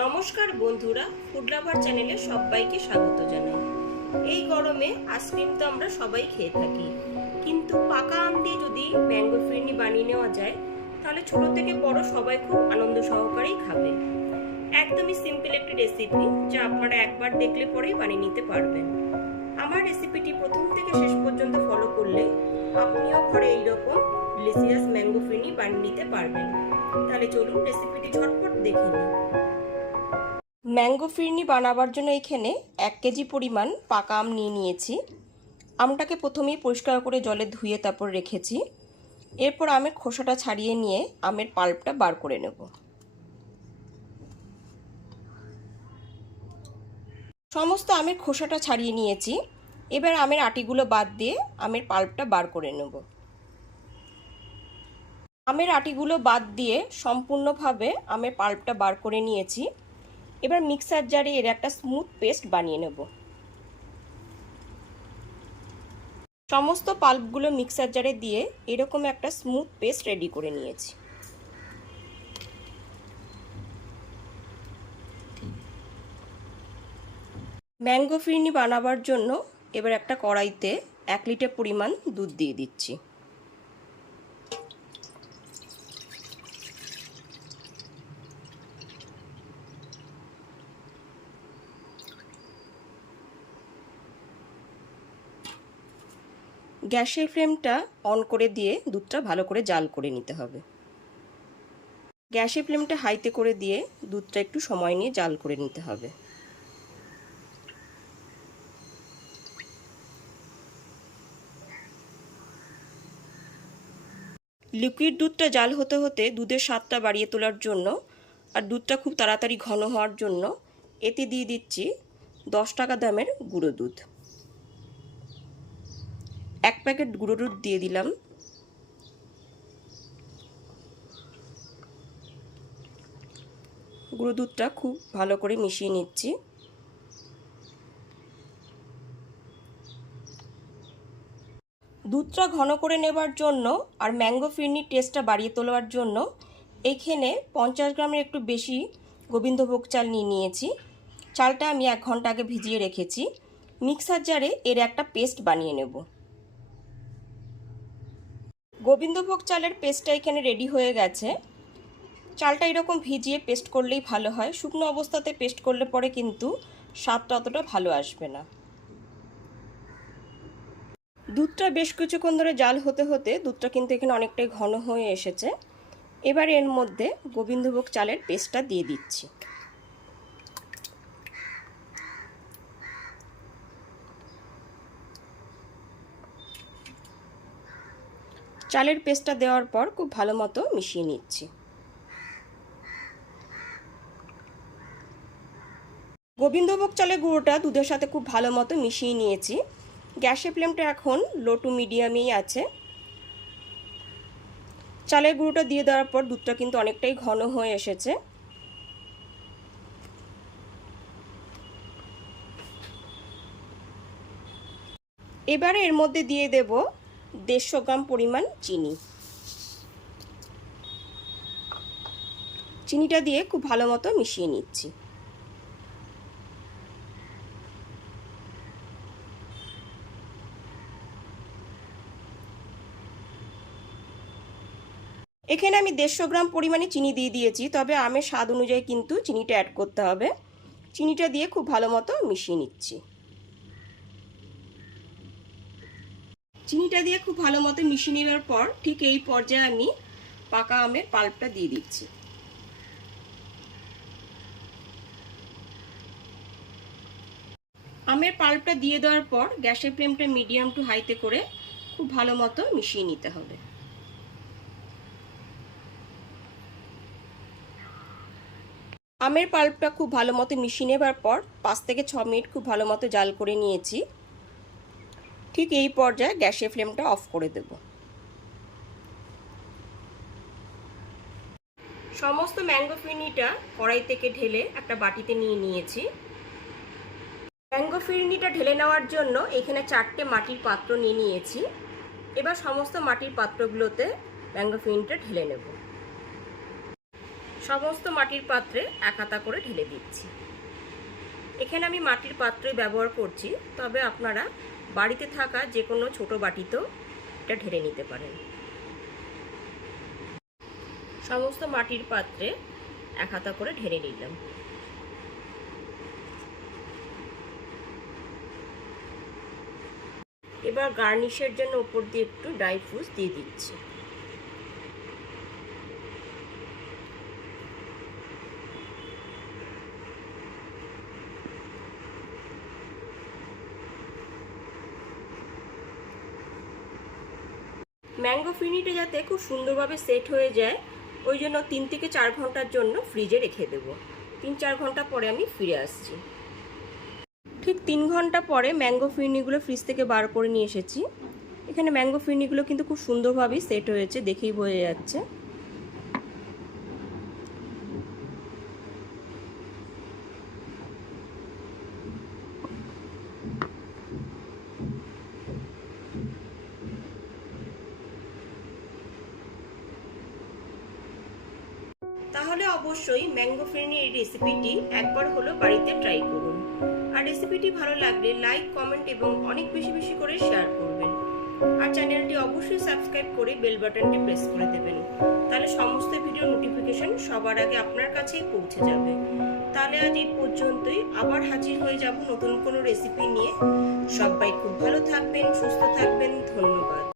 নমস্কার বন্ধুরা food lover চ্যানেলে সবাইকে স্বাগত জানাই। এই গরমে আইসক্রিম তো আমরা সবাই খেয়ে থাকি। কিন্তু পাকা আম দিয়ে যদি ম্যাঙ্গো ফিরনি বানিয়ে নেওয়া যায়, তাহলে ছোট থেকে বড় সবাই খুব আনন্দ সহকারেই খাবে। একদমই সিম্পল একটি রেসিপি যা আপনারা একবার দেখলে পরেই বানিয়ে নিতে পারবেন। আমার রেসিপিটি প্রথম থেকে শেষ পর্যন্ত ফলো করলে আপনিও ঘরে এইরকম ডিলিশিয়াস ম্যাঙ্গো ফিরনি বানিয়ে নিতে পারবেন। তাহলে চলুন রেসিপিটি ঝটপট দেখে নিই। ম্যাঙ্গো ফিরনি বানাবার জন্য এখানে এক কেজি পরিমাণ পাকা আম নিয়ে নিয়েছি। আমটাকে প্রথমেই পরিষ্কার করে জলে ধুয়ে তারপর রেখেছি। এরপর আমের খোসাটা ছাড়িয়ে নিয়ে আমের পাল্পটা বার করে নেব। সমস্ত আমের খোসাটা ছাড়িয়ে নিয়েছি। এবার আমের আটিগুলো বাদ দিয়ে আমের পাল্পটা বার করে নেব। আমের আটিগুলো বাদ দিয়ে সম্পূর্ণভাবে আমের পাল্পটা বার করে নিয়েছি। এবার মিক্সার জারে এর একটা স্মুথ পেস্ট বানিয়ে নেব। সমস্ত পাল্পগুলো মিক্সার জারে দিয়ে এরকম একটা স্মুথ পেস্ট রেডি করে নিয়েছি। ম্যাঙ্গো ফিরনি বানাবার জন্য এবার একটা কড়াইতে এক লিটার পরিমাণ দুধ দিয়ে দিচ্ছি। গ্যাসের ফ্লেমটা অন করে দিয়ে দুধটা ভালো করে জাল করে নিতে হবে। গ্যাসের ফ্লেমটা হাইতে করে দিয়ে দুধটা একটু সময় নিয়ে জাল করে নিতে হবে। লিকুইড দুধটা জাল হতে হতে দুধের স্বাদটা বাড়িয়ে তোলার জন্য আর দুধটা খুব তাড়াতাড়ি ঘন হওয়ার জন্য এতে দিয়ে দিচ্ছি দশ টাকা দামের গুঁড়ো দুধ। এক প্যাকেট গুঁড়ো দুধ দিয়ে দিলাম। গুঁড়ো দুধটা খুব ভালো করে মিশিয়ে নিচ্ছি। দুধটা ঘন করে নেবার জন্য আর ম্যাঙ্গো ফিরনির টেস্টটা বাড়িয়ে তোলার জন্য এখানে পঞ্চাশ গ্রামের একটু বেশি গোবিন্দভোগ চাল নিয়ে নিয়েছি। চালটা আমি এক ঘণ্টা আগে ভিজিয়ে রেখেছি। মিক্সার জারে এর একটা পেস্ট বানিয়ে নেব। গোবিন্দভোগ চালের পেস্টটা এখানে রেডি হয়ে গেছে। চালটা এরকম ভিজিয়ে পেস্ট করলেই ভালো হয়। শুকনো অবস্থাতে পেস্ট করলে পরে কিন্তু স্বাদটা অতটা ভালো আসবে না। দুধটা বেশ কিছুক্ষণ ধরে জাল হতে হতে দুধটা কিন্তু এখানে অনেকটাই ঘন হয়ে এসেছে। এবার এর মধ্যে গোবিন্দভোগ চালের পেস্টটা দিয়ে দিচ্ছি। চালের পেস্টটা দেওয়ার পর খুব ভালো মতো মিশিয়ে নিচ্ছি। গোবিন্দভোগ চালের গুঁড়োটা দুধের সাথে খুব ভালো মতো মিশিয়ে নিয়েছি। গ্যাসের ফ্লেমটা এখন লো টু মিডিয়ামেই আছে। চালের গুঁড়োটা দিয়ে দেওয়ার পর দুধটা কিন্তু অনেকটাই ঘন হয়ে এসেছে। এবারে এর মধ্যে দিয়ে দেব দেড়শো গ্রাম পরিমাণ চিনি। চিনিটা দিয়ে খুব ভালো মতো মিশিয়ে নিচ্ছি। এখানে আমি দেড়শো গ্রাম পরিমাণে চিনি দিয়ে দিয়েছি, তবে আমের স্বাদ অনুযায়ী কিন্তু চিনিটা অ্যাড করতে হবে। চিনিটা দিয়ে খুব ভালো মতো মিশিয়ে নিচ্ছি। চিনিটা দিয়ে খুব ভালো মতো মিশিয়ে নেওয়ার পর ঠিক এই পর্যায়ে আমি পাকা আমের পাল্পটা দিয়ে দিচ্ছি। আমের পাল্পটা দিয়ে দেওয়ার পর গ্যাসের ফ্লেমটা মিডিয়াম টু হাইতে করে খুব ভালো মতো মিশিয়ে নিতে হবে। আমের পাল্পটা খুব ভালো মতো মিশিয়ে নেবার পর পাঁচ থেকে ছ মিনিট খুব ভালো মতো জাল করে নিয়েছি। ঠিক এই পর্যায়ে গ্যাসের ফ্লেমটা অফ করে দেব। সমস্ত ম্যাঙ্গো ফিরনিটা কড়াই থেকে ঢেলে একটা বাটিতে নিয়ে নিয়েছি। ম্যাঙ্গো ফিরনিটা ঢেলে নেওয়ার জন্য এখানে চারটে মাটির পাত্র নিয়ে নিয়েছি। এবার সমস্ত মাটির পাত্রগুলোতে ম্যাঙ্গো ফিরনিটা ঢেলে নেব। সমস্ত মাটির পাত্রে এক হাতা করে ঢেলে দিচ্ছি। এখানে আমি মাটির পাত্রই ব্যবহার করছি, তবে আপনারা বাড়িতে থাকা যে কোনো ছোট বাটিতেও এটা ঢেলে নিতে পারেন। সমস্ত মাটির পাত্রে এক হাতা করে ঢেলে নিলাম। এবার গার্নিশের জন্য ওপর দিয়ে একটু ড্রাই ফ্রুটস দিয়ে দিচ্ছি। ম্যাঙ্গো ফিনিটা যাতে খুব সুন্দরভাবে সেট হয়ে যায়, ওই জন্য তিন থেকে চার ঘণ্টার জন্য ফ্রিজে রেখে দেব। তিন চার ঘণ্টা পরে আমি ফিরে আসছি। ঠিক তিন ঘণ্টা পরে ম্যাঙ্গো ফিরনিগুলো ফ্রিজ থেকে বার করে নিয়ে এসেছি। এখানে ম্যাঙ্গো ফিরনিগুলো কিন্তু খুব সুন্দরভাবেই সেট হয়েছে, দেখেই বোঝা যাচ্ছে। তাহলে অবশ্যই ম্যাঙ্গো ফ্রেনি এই রেসিপিটি একবার হলো বাড়িতে ট্রাই করুন। আর রেসিপিটি ভালো লাগলে লাইক কমেন্ট এবং অনেক বেশি বেশি করে শেয়ার করবেন। আর চ্যানেলটি অবশ্যই সাবস্ক্রাইব করে বেল বাটনটি প্রেস করে দেবেন। তাহলে সমস্ত ভিডিও নোটিফিকেশন সবার আগে আপনার কাছেই পৌঁছে যাবে। তাহলে আজ এই পর্যন্তই। আবার হাজির হয়ে যাব নতুন কোনো রেসিপি নিয়ে। সবাই খুব ভালো থাকবেন, সুস্থ থাকবেন। ধন্যবাদ।